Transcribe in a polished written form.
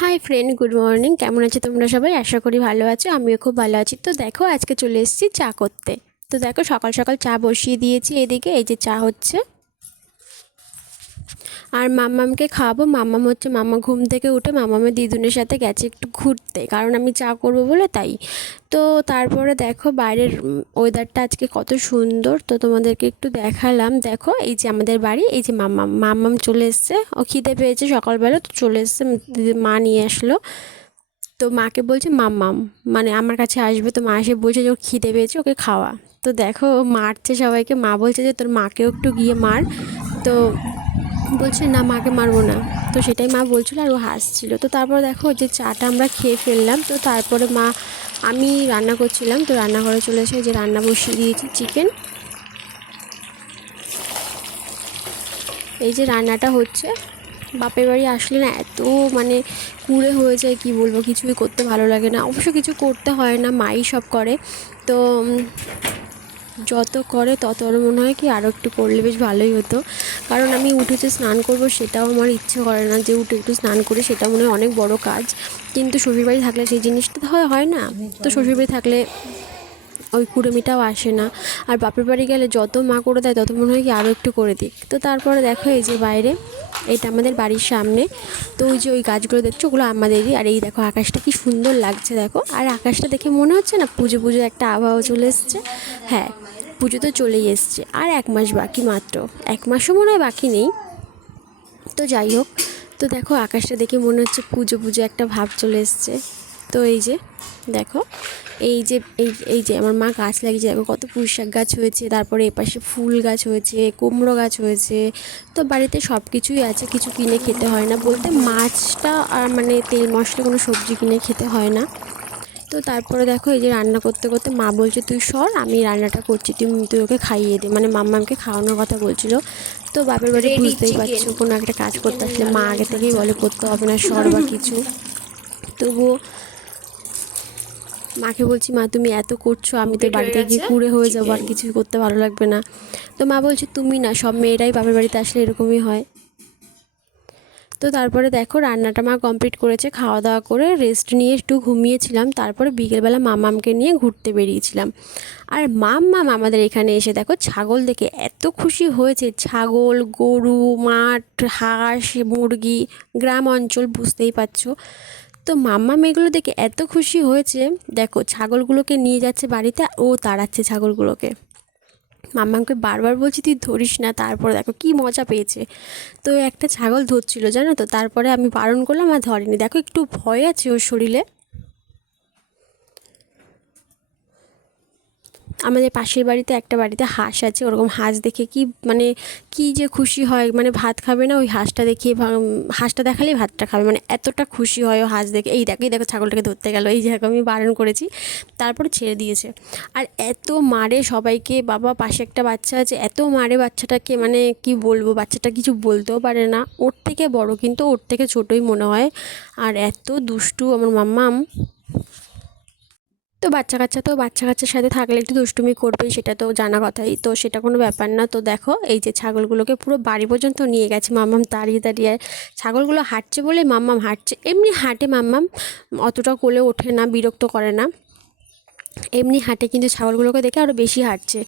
Hi friend, good morning. কেমন আছো তোমরা সবাই? আশা করি ভালো আছো। আমিও খুব ভালো আছি। তো দেখো, আজকে চলে এসেছি চা করতে। তো দেখো, সকাল সকাল চা বসিয়ে দিয়েছি এদিকে। এই যে চা হচ্ছে, আর মাম্মামকে খাওয়াবো। মাম্মা ঘুম থেকে উঠে মাম্মামের দিদুনের সাথে গেছে একটু ঘুরতে, কারণ আমি চা করবো বলে তাই। তো তারপরে দেখো বাইরের ওয়েদারটা আজকে কত সুন্দর, তো তোমাদেরকে একটু দেখালাম। দেখো, এই যে আমাদের বাড়ি, এই যে মাম্মাম চলে এসছে। ও খিদে পেয়েছে সকালবেলা, তো চলে এসছে, মা নিয়ে আসলো। তো মাকে বলছে মাম্মাম, মানে আমার কাছে আসবে। তো মা এসে বলছে যে ওর খিদে পেয়েছে, ওকে খাওয়া। তো দেখো, ও মারছে সবাইকে। মা বলছে যে তোর মাকেও একটু গিয়ে মার। তো বলছে না, মাকে মারবো না। তো সেটাই মা বলছিল, আর ও হাসছিল। তো তারপর দেখো, যে চাটা আমরা খেয়ে ফেললাম। তো তারপরে আমি রান্না করছিলাম, তো রান্নাঘরে চলে এসে যে রান্না বসিয়ে দিয়েছি চিকেন। এই যে রান্নাটা হচ্ছে। বাপের বাড়ি আসলে না এত মানে কুড়ে হয়ে যায়, কি বলবো, কিছুই করতে ভালো লাগে না। অবশ্য কিছু করতে হয় না, মাই সব করে। তো যত করে তত আরও মনে হয় কি আরও একটু করলে বেশ ভালোই হতো। কারণ আমি উঠে যে স্নান করব সেটাও আমার ইচ্ছে করে না, যে উঠে একটু স্নান করে, সেটা মনে হয় অনেক বড় কাজ। কিন্তু শ্বশুরবাড়ি থাকলে সেই জিনিসটা হয় না। তো শ্বশুরবাড়ি থাকলে ওই কুড়েমিটাও আসে না। আর বাপের বাড়ি গেলে যত মা করে দেয় তত মনে হয় কি আরও একটু করে দিক। তো তারপরে দেখো, এই যে বাইরে, এটা আমাদের বাড়ির সামনে। তো ওই যে ওই গাছগুলো দেখছো, ওগুলো আমাদেরই। আর এই দেখো আকাশটা কি সুন্দর লাগছে, দেখো। আর আকাশটা দেখে মনে হচ্ছে না পুজো পুজো একটা আবহাওয়া চলে এসছে। হ্যাঁ, পুজো তো চলেই এসছে, আর 1 মাস বাকি মাত্র। 1 মাসও মনে হয় বাকি নেই। তো যাই হোক, তো দেখো আকাশটা দেখে মনে হচ্ছে পুজো পুজো একটা ভাব চলে এসছে। তো এই যে দেখো, এই যে আমার মা গাছ লাগিয়েছে, দেখো কত পুঁইশাক গাছ হয়েছে। তারপরে এপাশে ফুল গাছ হয়েছে, কুমড়ো গাছ হয়েছে। তো বাড়িতে সব কিছুই আছে, কিছু কিনে খেতে হয় না বলতে, মাছটা আর মানে তেল মশলা কোনো সবজি কিনে খেতে হয় না। তো তারপরে দেখো, এই যে রান্না করতে করতে মা বলছে তুই সর, আমি রান্নাটা করছি, তুই ওকে খাইয়ে দে, মানে মাম্মামকে খাওয়ানোর কথা বলছিল। তো বাপের বাড়ি বুঝতেই পারছো, কোনো একটা কাজ করতে আসলে মা আগে থেকেই বলে করতে হবে না, সর বা কিছু। তবুও মাকে বলছি, মা তুমি এত করছো, আমি তো বাড়িতে গিয়ে কুড়ে হয়ে যাবো, আর কিছুই করতে ভালো লাগবে না। তো মা বলছে তুমি না, সব মেয়েরাই বাপের বাড়িতে আসলে এরকমই হয়। তো তারপরে দেখো রান্নাটা মা কমপ্লিট করেছে, খাওয়া দাওয়া করে রেস্ট নিয়ে একটু ঘুমিয়েছিলাম। তারপরে বিকেলবেলা মামামকে নিয়ে ঘুরতে বেরিয়েছিলাম। আর মাম্মাম আমাদের এখানে এসে দেখো ছাগল দেখে এত খুশি হয়েছে। ছাগল, গরু, মাঠ, হাঁস, মুরগি, গ্রাম অঞ্চল বুঝতেই পারছো। তো মাম্মাম এগুলো দেখে এত খুশি হয়েছে। দেখো ছাগলগুলোকে নিয়ে যাচ্ছে বাড়িতে, ও তাড়াচ্ছে ছাগলগুলোকে। মাম্মামকে বারবার বলছি তুই ধরিস না, তারপরে দেখো কি মজা পেয়েছে। তো একটা ছাগল ধরছিল জানো তো, তারপরে আমি বারণ করলাম আর ধরেনি। দেখো একটু ভয় আছে ওর শরীরে। আমাদের পাশের বাড়িতে একটা বাড়িতে হাঁস আছে, ওরকম হাঁস দেখে কি মানে কি যে খুশি হয়, মানে ভাত খাবে না, ওই হাঁসটা দেখিয়ে হাঁসটা দেখালেই ভাতটা খাবে, মানে এতটা খুশি হয় ও হাঁস দেখে। এই দেখো ছাগলটাকে ধরতে গেল, এই যে আমি বারণ করেছি, তারপরে ছেড়ে দিয়েছে। আর এত মারে সবাইকে, বাবা পাশে একটা বাচ্চা আছে, এত মারে বাচ্চাটাকে, মানে কি বলবো, বাচ্চাটা কিছু বলতেও পারে না। ওর থেকে বড় কিন্তু ওর থেকে ছোটই মনে হয়। আর এত দুষ্টু আমার মাম্মাম। তো বাচ্চা কাচ্চার সাথে থাকলে একটু দুষ্টুমি করবেই, সেটা তো জানা কথাই। তো সেটা কোনো ব্যাপার না। তো দেখো, এই যে ছাগলগুলোকে পুরো বাড়ি পর্যন্ত নিয়ে গেছে মাম্মাম দাঁড়িয়ে দাঁড়িয়ে। ছাগলগুলো হাঁটছে বলে মাম্মাম হাঁটছে, এমনি হাঁটে মাম্মাম, অতটা কোলে ওঠে না, বিরক্ত করে না, এমনি হাঁটে। কিন্তু ছাগলগুলোকে দেখে আরও বেশি হাঁটছে।